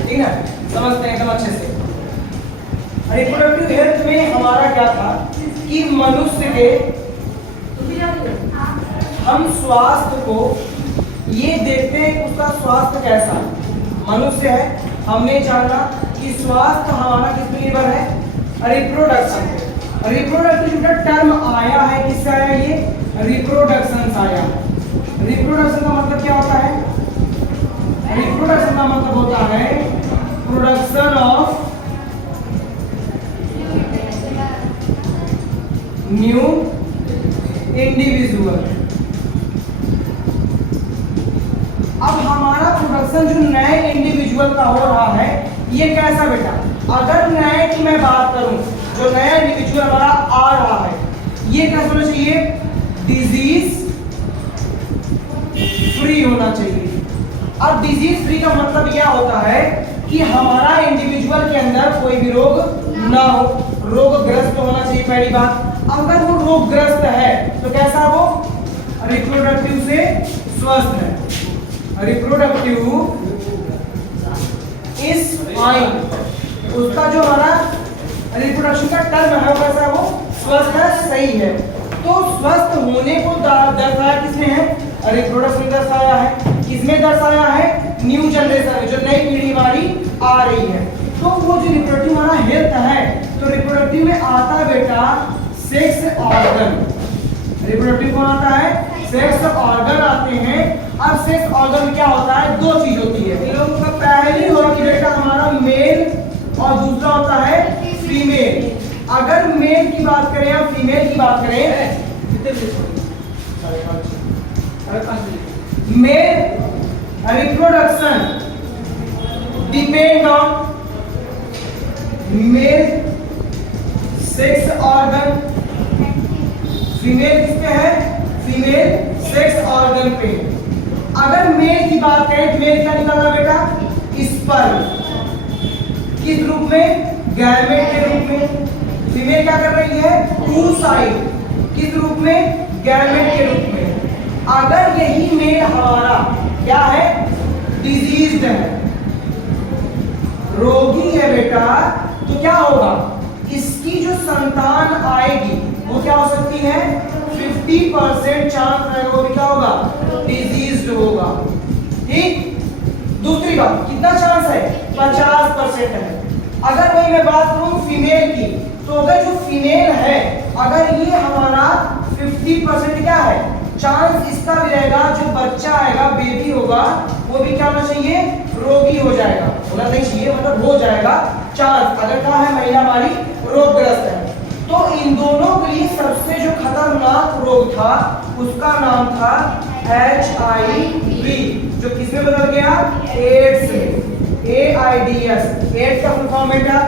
ठीक है, समझते हैं एकदम अच्छे से। रिप्रोडक्टिव हेल्थ में हमारा क्या था कि मनुष्य के हम स्वास्थ्य को ये देखते हैं कि उसका स्वास्थ्य कैसा है। मनुष्य है, हमने जाना कि स्वास्थ्य हमारा किस पर निर्भर है, रिप्रोडक्शन पे। रिप्रोडक्टिव जो टर्म आया है किससे आया, ये रिप्रोडक्शन से आया है। रिप्रोडक्शन का मतलब क्या होता है, रिप्रोडक्शन का मतलब होता है प्रोडक्शन ऑफ न्यू इंडिविजुअल। अब हमारा प्रोडक्शन जो नए इंडिविजुअल का हो रहा है ये कैसा बेटा, अगर नए की मैं बात करूं, जो नया इंडिविजुअल हमारा आ रहा है ये कैसा होना चाहिए, डिजीज फ्री होना चाहिए। अब डिजीज फ्री का मतलब यह होता है कि हमारा इंडिविजुअल के अंदर कोई भी रोग ना हो, रोगग्रस्त होना चाहिए पहली बात। अगर वो रोगग्रस्त है तो कैसा, वो रिप्रोडक्टिव से स्वस्थ है, रिप्रोडक्टिव इज फाइन। उसका जो हमारा रिप्रोडक्शन का टर्म है वो कैसा है, वो स्वस्थ है, सही है। तो स्वस्थ होने को दर्शाया किसने है, रिप्रोडक्शन दर्शाया है। किसमें दर्शाया है, न्यू जनरेशन में, जो नई पीढ़ी हमारी आ रही है। तो वो जो रिप्रोडक्टिव हमारा हेल्थ है, तो रिप्रोडक्टिव में आता है बेटा सेक्स ऑर्गन। रिप्रोडक्टिव कौन आता है, सेक्स ऑर्गन आते हैं। अब सेक्स ऑर्गन में क्या होता है, दो चीज होती है। पहली होती बेटा हमारा मेल और दूसरा होता है फीमेल। अगर मेल की बात करें या फीमेल की बात करें, male reproduction depend on male sex organ, female किस पे है, फीमेल सेक्स ऑर्गन पे। अगर मेल की बात करें तो मेल क्या निकल रहा बेटा, स्पर्म, किस रूप में, गैमेट के रूप में। फीमेल क्या कर रही है, oocyte, किस रूप में, गैमेट के रूप में। अगर यही मेल हमारा क्या है, डिजीज्ड है, रोगी है बेटा, तो क्या होगा, इसकी जो संतान आएगी वो क्या हो सकती है, 50% चांस है वो भी क्या होगा, डिजीज्ड होगा। ठीक, दूसरी बात कितना चांस है, 50% है। अगर वही मैं बात करूं फीमेल की, तो अगर जो फीमेल है, अगर ये हमारा 50% क्या है चांस इसका भी रहेगा, जो बच्चा आएगा, बेबी होगा, वो भी क्या होना चाहिए, रोगी हो जाएगा, होना नहीं चाहिए, मतलब हो जाएगा चांस। अगर क्या है, महिला हमारी रोगग्रस्त है। तो इन दोनों के लिए सबसे जो खतरनाक रोग था उसका नाम था HIV, जो किसमें बदल गया, एड्स में, AIDS। एड्स का फुल फॉर्म बेटा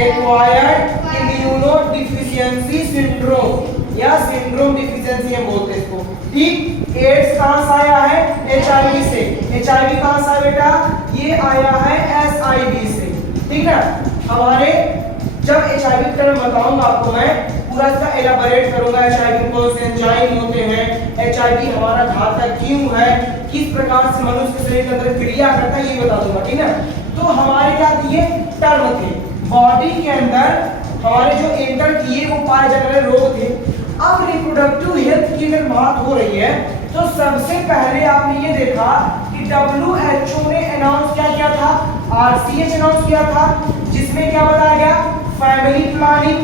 एक्वायर्ड इम्यूनोडेफिशिएंसी सिंड्रोम या सिंड्रोम डिफिशिएंसी हम बोलते हैं इसको। ठीक, एड्स कहां से आया है, HIV से। HIV कहां से आया बेटा, ये आया है SIV से। ठीक है, हमारे जब HIV के बारे में बताऊंगा आपको, मैं पूरा इसका एलाबोरेट करूंगा, HIV कौन से एंजाइम होते हैं, HIV हमारा घातक क्यों है, किस प्रकार से मनुष्य के शरीर के अंदर क्रिया करता है, ये बता दूंगा। ठीक है, तो हमारे क्या दिए टर्म थे, बॉडी के अंदर हमारे जो एंटर किए वो पाए जाने वाले रोग थे। अब रिप्रोडक्टिव हेल्थ की अगर बात हो रही है तो सबसे पहले आपने ये देखा कि WHO ने अनाउंस क्या किया था, RCH अनाउंस किया था, जिसमें क्या बताया गया, फैमिली प्लानिंग।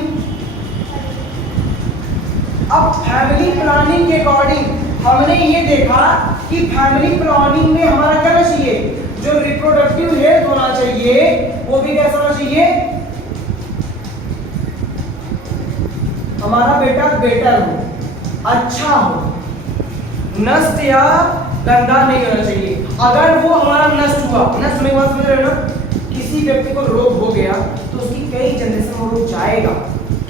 अब फैमिली प्लानिंग के अकॉर्डिंग हमने ये देखा कि फैमिली प्लानिंग में हमारा क्या होना चाहिए, जो रिप्रोडक्टिव हेल्थ होना चाहिए वो भी कैसा होना चाहिए, हमारा बेटा बेटर हो, अच्छा हो, नष्ट या गंदा नहीं होना चाहिए। अगर वो हमारा नष्ट हुआ, नष्ट होने के बाद समझ रहे हो ना, किसी व्यक्ति को रोग हो गया तो उसकी कई जनरेशन वो रोग जाएगा।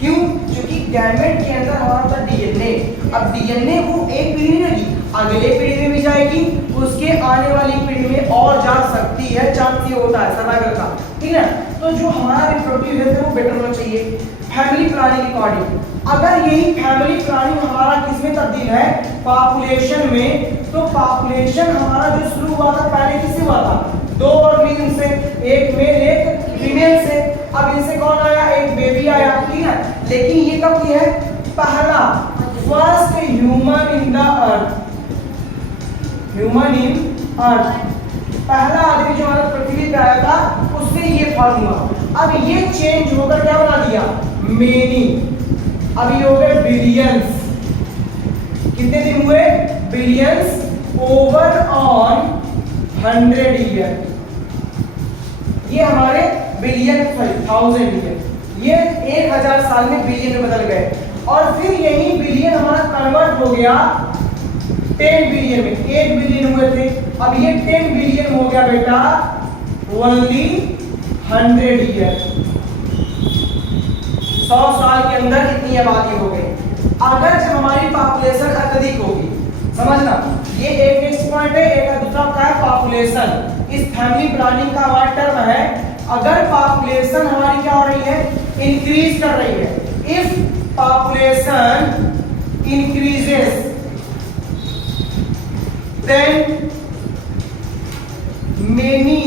क्यों, क्योंकि गैमेट के अंदर हमारा होता है DNA। अब DNA वो एक पीढ़ी में नहीं, अगले पीढ़ी में भी जाएगी, उसके आने वाली पीढ़ी में और जा सकती है, चांस ये होता है सर्वाइवल का। ठीक है, तो जो हमारा रिप्रोडक्टिव हेल्थ है वो बेटर होना चाहिए फैमिली प्लानिंग अकॉर्डिंग। अगर यही फैमिली प्लानिंग हमारा किसमें तब्दील है, पॉपुलेशन में, तो पॉपुलेशन हमारा जो शुरू हुआ था पहले किससे हुआ था, दो ऑर्गेनिज्म से, एक मेल एक फीमेल से। अब इनसे कौन आया, एक बेबी आया, ठीक है। लेकिन ये कब की है, पहला first human in the earth, human in earth, पहला आदमी जो हमारे पृथ्वी पे आया था उससे ये फॉर्म हुआ। अब ये चेंज होकर क्या बना दिया, मेनी, अब ये हो गए बिलियंस। कितने दिन हुए, बिलियंस ओवर ऑन 100 ईयर, ये हमारे बिलियन सॉरी 1000 ईयर, ये 1000 साल में बिलियन में बदल गए। और फिर यही बिलियन हमारा कन्वर्ट हो गया 10 बिलियन में, 8 बिलियन हुए थे, अब ये 10 बिलियन हो गया बेटा ओनली 100 ईयर, 100 साल के अंदर इतनी आबादी हो गई। अगर जब हमारी पॉपुलेशन अत्यधिक होगी, समझना ये एक नेक्स्ट पॉइंट है, एक दूसरा क्या है, पॉपुलेशन। इस फैमिली प्लानिंग का हमारा टर्म है, अगर पॉपुलेशन हमारी क्या हो रही है, इंक्रीज कर रही है, if population increases then many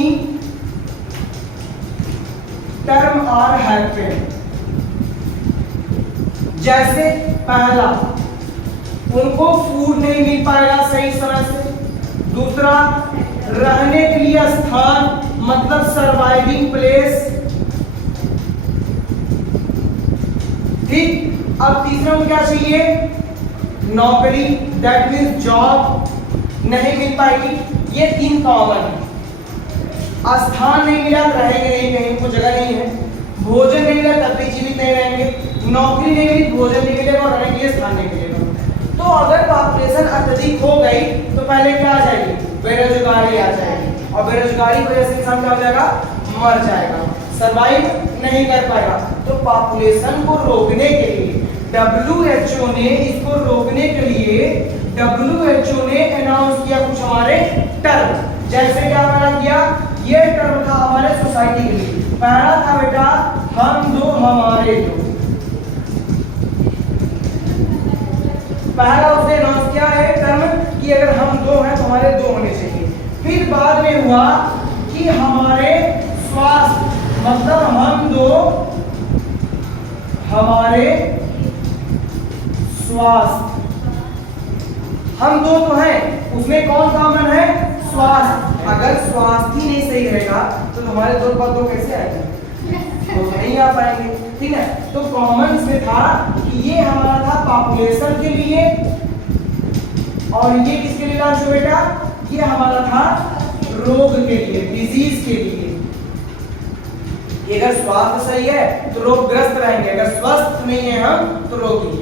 term are happen। जैसे पहला, उनको फूड नहीं मिल पाएगा सही समय से, दूसरा रहने के लिए स्थान मतलब सर्वाइविंग प्लेस, ठीक। अब तीसरा को क्या चाहिए, नौकरी, दैट मीन्स जॉब नहीं मिल पाएगी, ये 3 कॉमन है। स्थान नहीं मिला रहेंगे नहीं, कहीं को जगह नहीं है, भोजन नहीं मिला तब भी जीवित नहीं रहेंगे, नौकरी नहीं मिली, भोजन नहीं मिलेगा और रहने के लिए स्थान नहीं मिलेगा। तो अगर पॉपुलेशन अत्यधिक हो गई तो पहले क्या आ जाएगी, बेरोजगारी आ जाएगी, और बेरोजगारी की वजह से इंसान क्या हो जाएगा, मर जाएगा, सरवाइव नहीं कर पाएगा। तो पॉपुलेशन को रोकने के लिए WHO ने, इसको रोकने के लिए WHO ने अनाउंस किया कुछ हमारे टर्म। जैसे क्या मैंने किया, ये टर्म था हमारे सोसाइटी के लिए, पहला था बेटा हम दो हमारे दो, पहला उसने अनाउंस किया है टर्म कि अगर हम दो हैं तो हमारे दो होने चाहिए। फिर बाद में हुआ कि हमारे स्वास्थ्य मतलब हम दो हमारे स्वास्थ्य, हम दो तो हैं, उसमें कौन कॉमन है, स्वास्थ्य। अगर स्वास्थ्य ही नहीं सही रहेगा तो हमारे दो पर दो कैसे आएंगे, तो नहीं आ पाएंगे, ठीक है। तो कॉमन इसमें था कि ये हमारा था पॉपुलेशन के लिए, और ये किसके लिए लॉन्च हुआ बेटा, ये हमारा था रोग के लिए, डिजीज के लिए। अगर स्वास्थ्य सही है तो रोगग्रस्त रहेंगे, अगर स्वस्थ नहीं है हम तो रोगी।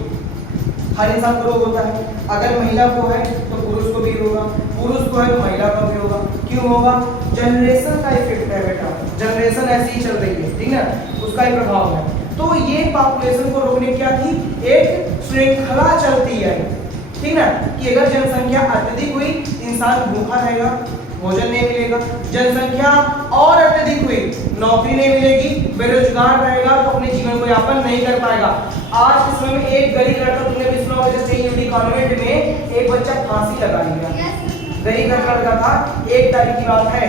हर इंसान को रोग होता है, अगर महिला को है तो पुरुष को भी होगा, पुरुष को है तो महिला को भी होगा। क्यों होगा, जनरेशन का इफेक्ट है बेटा, जनरेशन ऐसी ही चल रही है, ठीक है, उसका ही प्रभाव है। तो ये पॉपुलेशन को रोकने क्या थी, एक श्रृंखला चलती है, ठीक ना, कि अगर जनसंख्या अत्यधिक हुई इंसान भूखा रहेगा, भोजन नहीं मिलेगा, जनसंख्या और अत्यधिक हुई नौकरी नहीं मिलेगी, बेरोजगार रहेगा तो अपने जीवन को यापन नहीं कर पाएगा। आज के समय में एक गरीब लड़का, तुमने भी सुना होगा, जैसे यूडी कॉन्वेंट में एक बच्चा फांसी लगा लिया, गरीब लड़का था, 1 तारीख की बात है,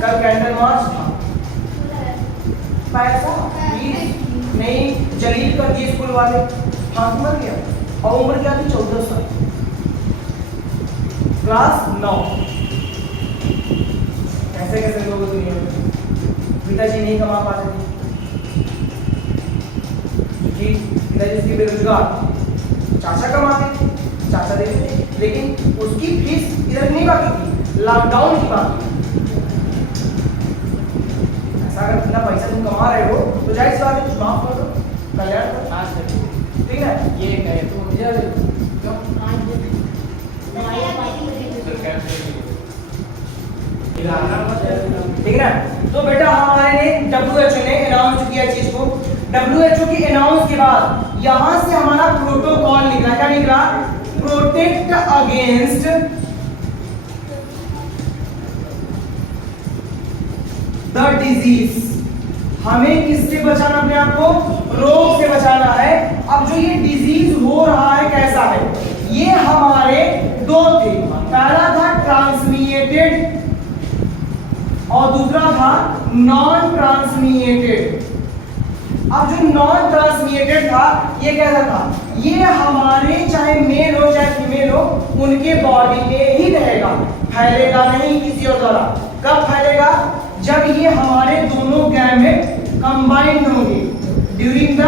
कल कैंडल मार्च था, पैसा नहीं जलील कर दिए स्कूल वाले, फांसी मर गया, और उम्र क्या थी 14 साल, क्लास 9। ऐसे कैसे लोग दुनिया में, पिताजी नहीं कमा पाते थे, पिताजी उसकी बेरोजगार, चाचा कमाते, चाचा देते थे, लेकिन उसकी फीस इधर नहीं बाकी थी, लॉकडाउन की बाकी। ऐसा अगर इतना पैसा तुम कमा रहे हो तो जाहिर सी बात है कुछ माफ कर दो, कल्याण कर, ठीक है। ये कहे तो मुझे क्यों ठीक है। तो बेटा हमारे ने WHO ने अनाउंस किया चीज को, WHO की अनाउंस के बाद यहां से हमारा प्रोटोकॉल निकला, क्या निकला, प्रोटेक्ट अगेंस्ट द डिजीज। हमें किससे बचाना, अपने आप को रोग से बचाना है। अब जो ये डिजीज हो रहा है कैसा है, ये हमारे दो थे, पहला था ट्रांसमिटेड और दूसरा था नॉन ट्रांसमिटेड। अब जो नॉन ट्रांसमिटेड था ये कैसा था, ये हमारे चाहे मेल हो चाहे फीमेल हो उनके बॉडी में ही रहेगा, फैलेगा नहीं किसी और द्वारा। कब फैलेगा, जब ये हमारे दोनों गैमेट कंबाइंड होंगे ड्यूरिंग द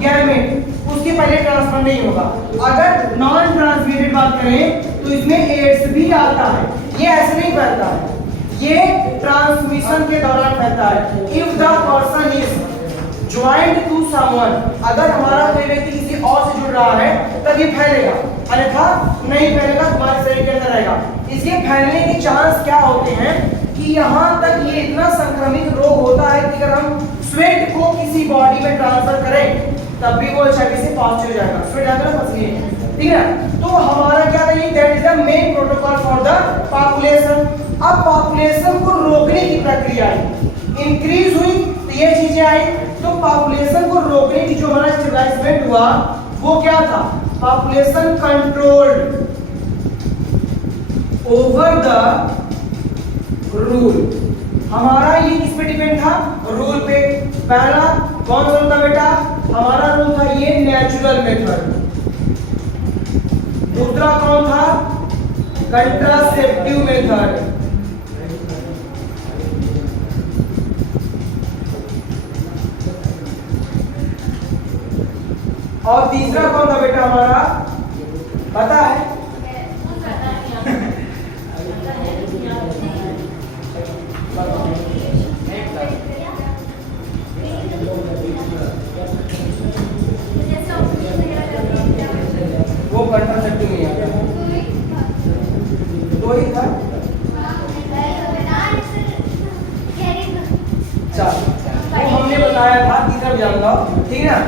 गैमेट, उसके पहले ट्रांसफर नहीं होगा। अगर नॉन ट्रांसमिटेड बात करें तो इसमें एड्स भी आता है, ये ऐसे नहीं फैलता है, ये ट्रांसमिशन के दौरान फैलता है। If the person is joint to someone, अगर हमारा कोई व्यक्ति किसी और से जुड़ रहा है तब ये फैलेगा, अन्यथा नहीं फैलेगा, तुम्हारे शरीर के अंदर रहेगा। इसके फैलने के चांस क्या होते हैं कि यहाँ तक ये इतना संक्रमित रोग होता है कि अगर हम स्वेट को किसी बॉडी में ट्रांसफर करें तब भी वो HIV से पॉजिटिव जाएगा। स्वेट जाएगा ना पसीने, ठीक है। तो हमारा क्या था, ये that is the main protocol for the population. अब पॉपुलेशन को रोकने की प्रक्रिया आई, इंक्रीज हुई तो ये चीजें आई, तो पॉपुलेशन को रोकने की जो हमारा स्टेबलाइजमेंट हुआ वो क्या था, population controlled over the rule. हमारा ये किस पे डिपेंड था, रूल पे। पहला कौन सा था बेटा, हमारा रूल था ये नेचुरल मेथड। दूसरा कौन था, कंट्रासेप्टिव मेथड। और तीसरा कौन था बेटा हमारा, पता है, वो कंट्रासेप्टिव नहीं आता, तो ही था। चलो वो हमने बताया था, तीसरा भी जान लो, ठीक है ना।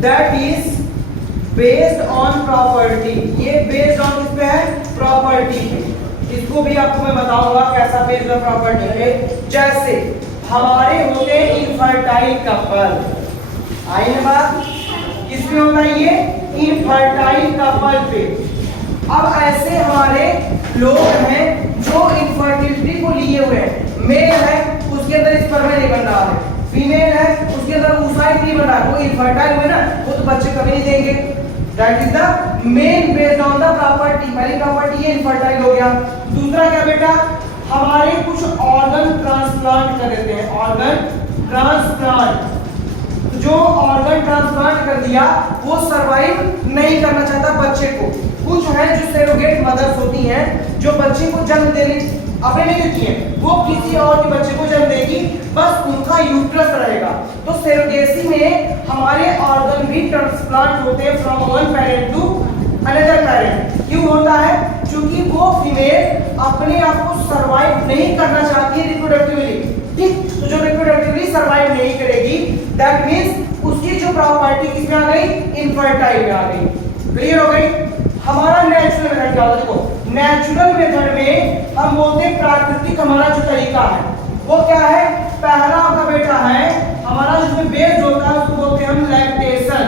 That is based on property, ये बेस्ड ऑन किस पे है, प्रॉपर्टी पे। इसको भी आपको मैं बताऊंगा कैसा बेस्ड ऑन प्रॉपर्टी पे। जैसे हमारे होते हैं इनफर्टाइल कपल, आई ना बात, किस पे होता है ये, इनफर्टाइल कपल पे। अब ऐसे हमारे लोग हैं जो इनफर्टिलिटी को लिए हुए हैं, मेल है उसके अंदर स्पर्म नहीं बन रहा है, फीमेल है उसके अंदर oocyte नहीं बन रहा है, वो इनफर्टाइल हुए ना, वो तो बच्चे कभी नहीं देंगे। That is the main based on the property. पहली प्रॉपर्टी ये इनफर्टाइल हो गया। दूसरा क्या बेटा, हमारे कुछ ऑर्गन ट्रांसप्लांट कर देते हैं, ऑर्गन ट्रांसप्लांट। जो ऑर्गन ट्रांसप्लांट कर दिया वो सरवाइव नहीं करना चाहता बच्चे को। कुछ है जो सरोगेट मदर्स होती हैं जो बच्चे को जन्म देने अपने नहीं देती हैं, वो किसी और के बच्चे को जन्म देगी, बस उनका यूट्रस रहेगा। तो सेरोगेसी में हमारे ऑर्गन भी ट्रांसप्लांट होते हैं from one parent to another parent. क्यों होता है, क्योंकि वो फीमेल अपने आप को सरवाइव नहीं करना चाहती है रिप्रोडक्टिवली, ठीक। तो जो रिप्रोडक्टिवली सरवाइव नहीं करेगी, दैट मींस उसकी जो प्रॉपर्टी किसमें आ गई, इनफर्टाइल में आ गई। क्लियर हो गई। हमारा नेचुरल मेथड क्या होता है, देखो नेचुरल मेथड में हम बोलते हैं प्राकृतिक हमारा जो तरीका है वो क्या है, पहला आपका बेटा है हमारा जो बेस्ड होता है उसको बोलते हैं हम लैक्टेशन।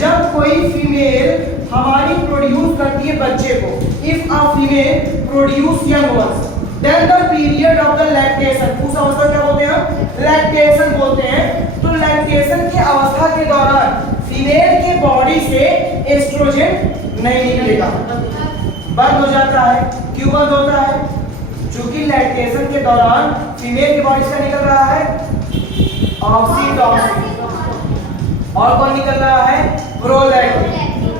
जब कोई फीमेल हमारी प्रोड्यूस करती है बच्चे को, if a female produce young ones, then the period of the lactation, उस अवस्था क्या बोलते हैं हम, लैक्टेशन बोलते हैं। तो लैक्टेशन की अवस्था के दौरान फीमेल के बॉडी से एस्ट्रोजन नहीं निकलेगा, बंद हो जाता है। क्यों बंद होता है, क्योंकि लैक्टेशन के दौरान फीमेल की बॉडी से निकल रहा है ऑक्सीटोसिन, और कौन निकल रहा है, प्रोलैक्टिन।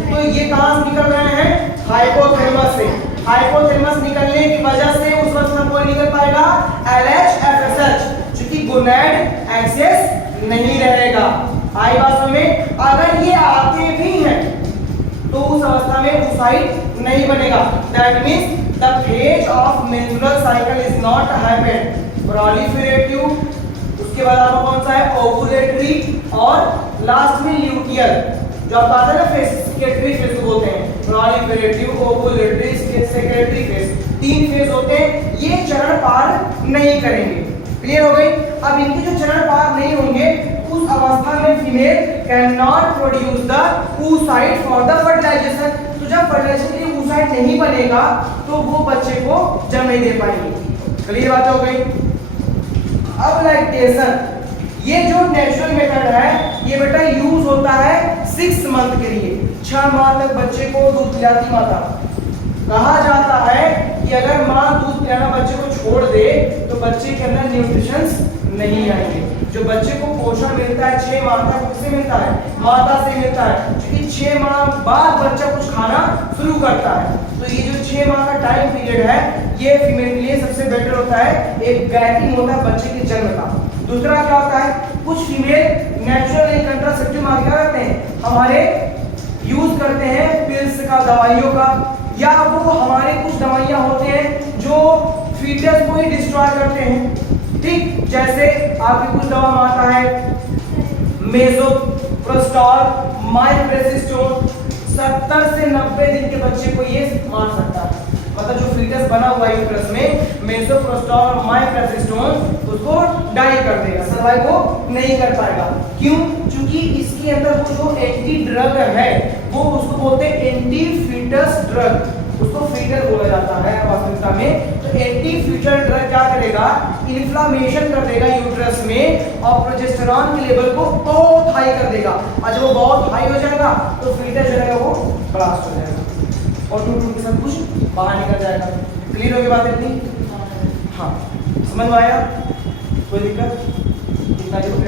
तो ये कहां से निकल रहे हैं, हाइपोथैलेमस से। हाइपोथैलेमस निकलने की वजह से उस वक्त में कोई निकल पाएगा LH FSH, क्योंकि गोनैड एक्सेस नहीं रहेगा। आई बात में, अगर ये आते भी हैं तो उस अवस्था में oocyte नहीं बनेगा। That means the phase of menstrual cycle is not happened. Proliferative, उसके बाद आपका कौन सा है, ओवुलेटरी, और लास्ट में ल्यूटियल। जो आप आता है ना फेज, सेक्रेटरी फेज को बोलते हैं, proliferative, ovulatory, secretary phase, 3 phase होते हैं। ये चरण पार नहीं करेंगे। क्लियर हो गई। अब इनके जो चरण पार नहीं होंगे उस अवस्था में female can not produce the oocyte for the fertilization. तो जब फर्टिलाइजेशन के लिए oocyte नहीं बनेगा तो वो बच्चे को जन्म नहीं दे पाएंगे। क्लियर बात हो गई। अब लैक्टेशन, ये जो नेचुरल मेथड है ये बेटा यूज होता है 6 मंथ के लिए, 6 माह तक बच्चे को दूध पिलाती माता। कहा जाता है कि अगर माँ दूध पिलाना बच्चे को छोड़ दे तो बच्चे के अंदर न्यूट्रिशंस नहीं आएंगे। जो बच्चे को पोषण मिलता है 6 माह तक किससे मिलता है, माता से मिलता है, क्योंकि 6 माह बाद बच्चा कुछ खाना शुरू करता है। तो ये जो 6 माह का टाइम पीरियड है ये फीमेल के लिए सबसे बेटर होता है, एक गैपिंग होता है बच्चे के जन्म का। दूसरा क्या होता है, कुछ फीमेल नेचुरल कंट्रासेप्टिव क्या करते हैं, हमारे यूज करते हैं पिल्स का, दवाइयों का, या वो हमारे कुछ दवाइयां होते हैं जो फीटस को ही डिस्ट्रॉय करते हैं। ठीक, जैसे आपकी कुछ दवा आता है मेसोप्रोस्टॉल, माइप्रेसिस्टोन, 70 से 90 दिन के बच्चे को ये मार सकता है। मतलब जो फीटस बना हुआ है यूट्रस में, मेसोप्रोस्टॉल और माइप्रेसिस्टोन उसको डाई कर देगा, सर्वाइव वो नहीं कर पाएगा। क्यों? क्योंकि इसके अंदर वो जो एंटी ड्रग है वो उसको बोलते हैं एंटी फीटस ड्रग, उसको फीटर बोला जाता है वास्तविकता में। तो एंटी फीटर ड्रग क्या करेगा, इन्फ्लामेशन कर देगा यूट्रस में और प्रोजेस्टेरॉन के लेवल को बहुत हाई कर देगा, और जब वो बहुत हाई हो जाएगा तो फीटर जो है वो ब्लास्ट हो जाएगा और टूट के सब कुछ बाहर निकल जाएगा। क्लियर होगी बात इतनी? हाँ, समझ में आया? कोई दिक्कत? इतना जरूर